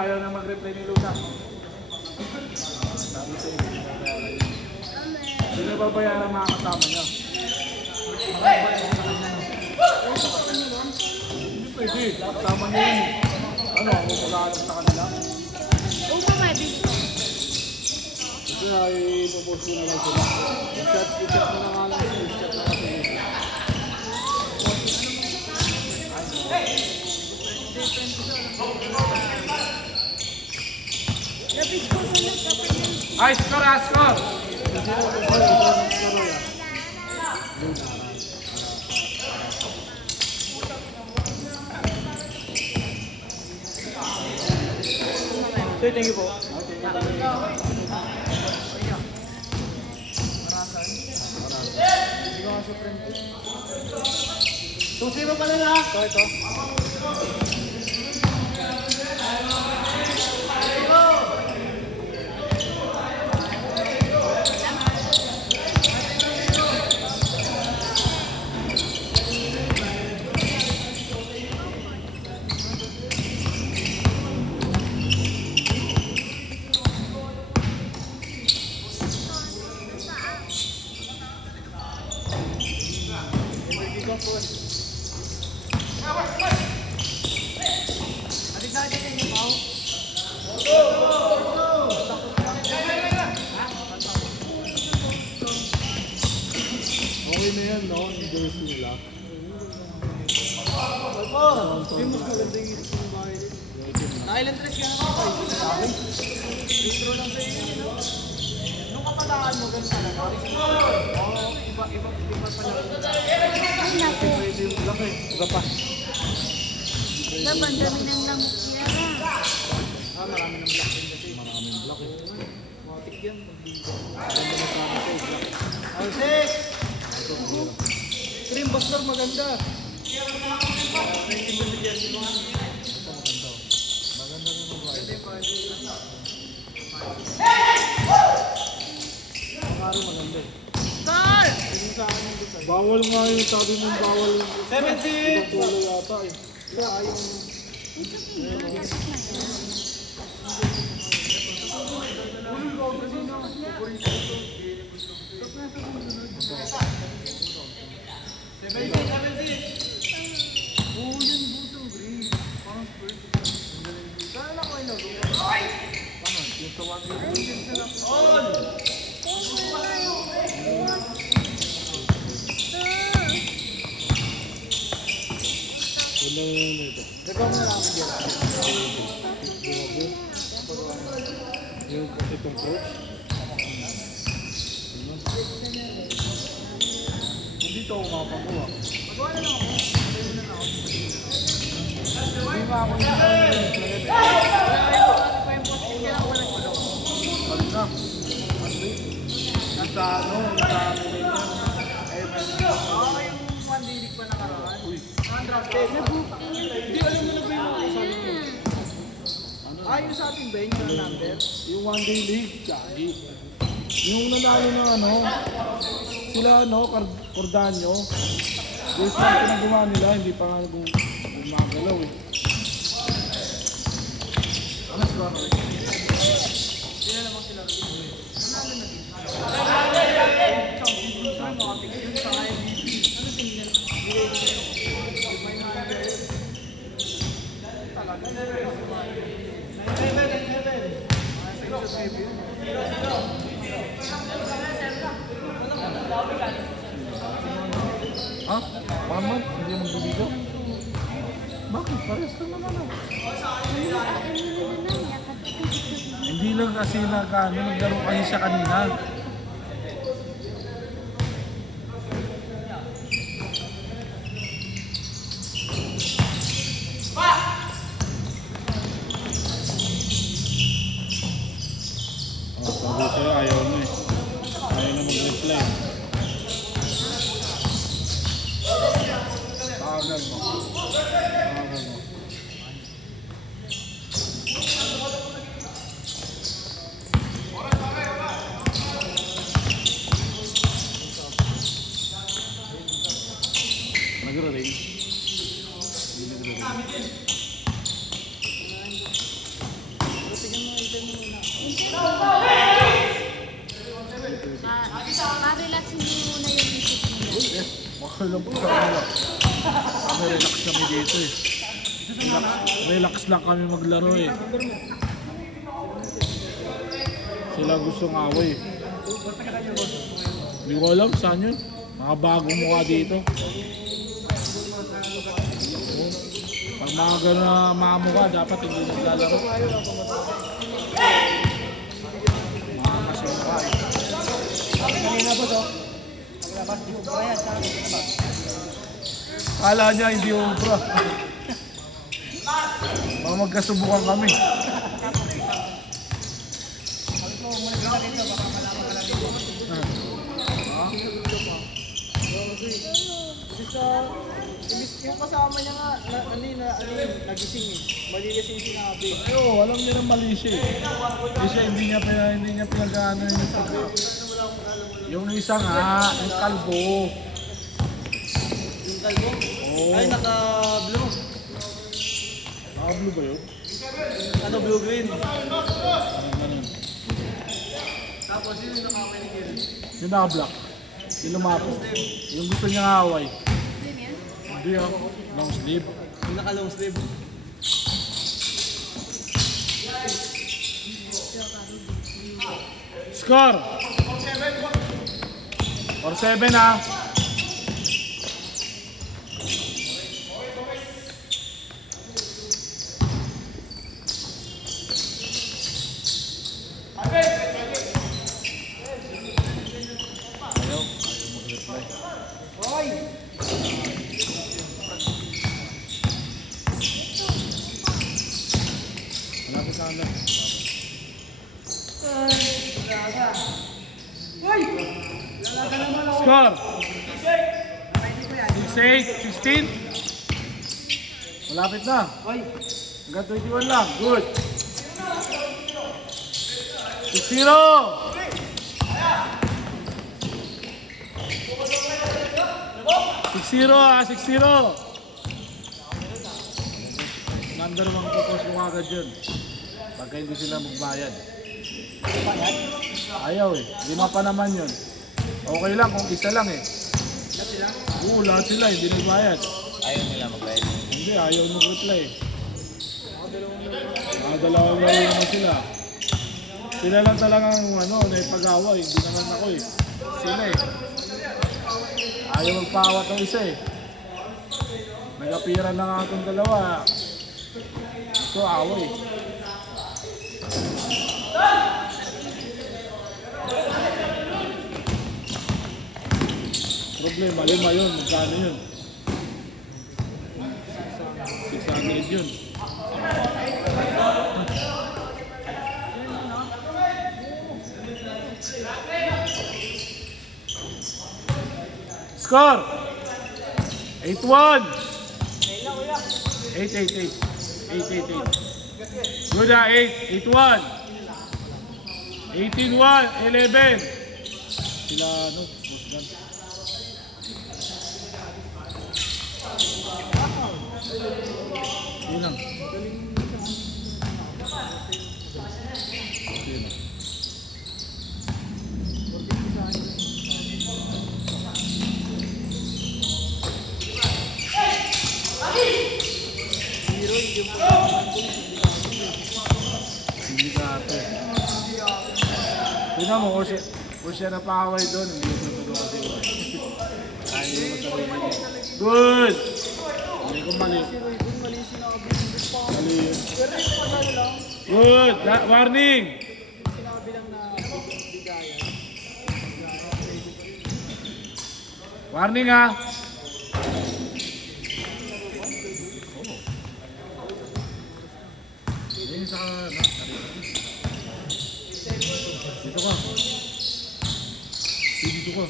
Ayaw na mag-replay ni Luna. Sabi sa'yo, hindi na babayaran mga kasama niya. Hindi pwede, kasama niya yun. Ano, ako mag-aalam sa kanila? Huwag mo mabili ko. Kasi ay ipopost ko na lang sila. I-chat mo na nga lang sila. I-chat na kasi. Lapis ko ulit kapag Ay, score! Sir, thank you po. Susi mo pala na. Ito. Okay na yan, no? Endorse nila. Hindi mas maganda yung bahay nila. Nakailan tres ka na ako. Intro lang sa'yo yun, no? Nung kapalaan mo, ganun talaga. Oo, iba pala. Ay, naku. Pwede yung black eh. Iba pa. Laban, dami ng lamok yan. Marami ng black din kasi. Maraming black eh. Matik yan. Maganda na sana siya, black. Alsik! Cream Buster maganda. Maganda rin ang bahay. Pangaro maganda eh. Bawal nga yung sabi mong bawal yung 7-6! Ibang kulay yata eh. Kaya yung... Yung itong coach. Hindi ito ako makapakuha. Magawa na lang ako. Hindi ba ako yung ano na? Nasa ano? Nasa amin na yung one day league pa nakaraan. Uy. Undrafted. Hindi alam mo na ba yung kasali mo? Yung sa ating bench yung number? Yung one day league, Chagi. Yung nanalo na ano, sila ano, Cordanyo. There's na pinagawa nila, hindi pa nga gumagalaw eh. Ano sa gano'n? Sila naman sila rin. Nanalo na din. Yung sa IMDb. Ano tingin Ha? Paman? Hindi mo magbibigyo? Bakit? Parehas ka naman ah. Hindi lang kasi naglaro kayo siya kanina. Sabi sa'yo, ayaw mo eh. Ayaw na mag-reply. Tawagan mo. nagre-rain. Pa-relax mo muna yung isip mo. Okay lang po sa kanila. Kami relax kami dito eh. Relax lang kami maglaro eh. Sila gustong away. Hindi ko alam saan yun. Mga bagong mukha dito. Pag mga gano'n na mga mukha, dapat hindi naglalaro. Mga kasi mukha eh. Kanina po to. Paglabas, di ko ba yan? Saan ko ba? Kala niya hindi ubra. Baka magkasubukan kami. Yung kasama niya nga, nagising eh. Mali kasi yung sinabi. Ayo, alam niya na mali siya eh. Hindi niya pinag-ano yung pagka. Yung isa nga, yung kalbo. Yung kalbo? Oo. Ay, naka-blue. Naka-blue ba yun? Ano, blue-green. Ganun. Tapos yun yung nakapaligid. Yung naka-black. Yung lumapo. Yung gusto niya away. Hindi ah. Long sleeve. Yung naka-long sleeve. Score! 4-7 ah. Ayaw mag-reply. Hoy! Malapit sa amin. Hoy! Lalaga naman ako. Score! 6-8, 16. Malapit na. Hoy! Hanggang 21 lang. Good. 6-0. 6-0 ah, 6-0. Number 1 focus mo agad yun. Pagka hindi sila magbayad. Ayaw eh. 5 pa naman yun. Okay lang kung isa lang eh. Oo, lahat sila hindi nagbayad. Ayaw nila magbayad. Hindi, ayaw mag-reply. Dalawang laro naman sila. Sila lang talagang naipag-away. Hindi naman ako eh. Sila eh. Ayaw magpawat ng isa eh. Nag-apira na nga itong dalawa. So, away. Problema, 5 yun. Magkano yun? 600 yun. Score! 8-1! 8-8-8. 8-8-8. Good ah, 8-8-1. 18-1, 11. Sila Musgan. Yun lang. Yun lang. Sindikato. Tingnan mo, kung siya napakaway doon, hindi ko natutuwa kasi yun. Ayaw mo sarili. Good! Hindi ko mali. Mali yun. Good! Warning! Warning ha! Ayun sa dito ka. Dito ka.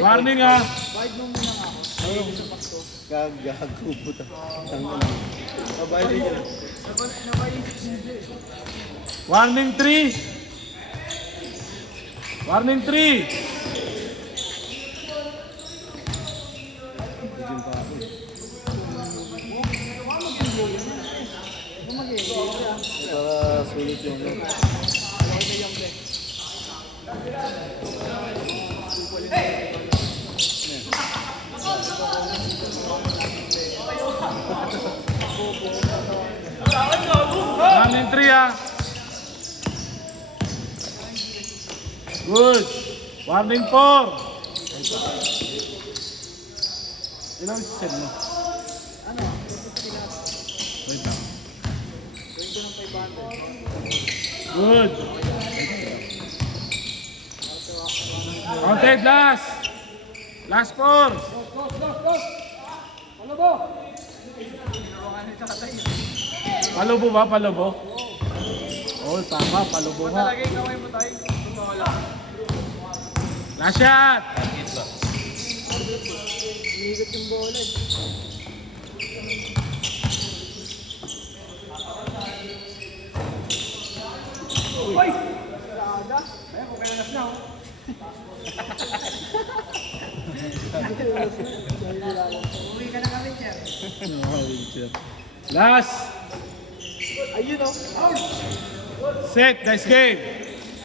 Warning ha! Bayad mo muna nga ako. Ayaw. Gagago po ito. Babayad din yan. Warning 3! Warning 3! Naghahabol pa ako. Para sulit yung ano. Running 3 ah. Good. Warning 4. Ilang si Seb mo? Ano? Wait lang. Gawin ko ng 500. Good. Counted last. Last 4. Palubo ba? Palubo? Oo, tama. Palubo nga. Talagay yung kamay mo tayo. Tumawala. Last shot. Inigot yung bola eh. Uy! Sada. Ayun, kumilalas na oh. Uwi ka na kami, sir. Last. Ayun oh. Set. Nice game.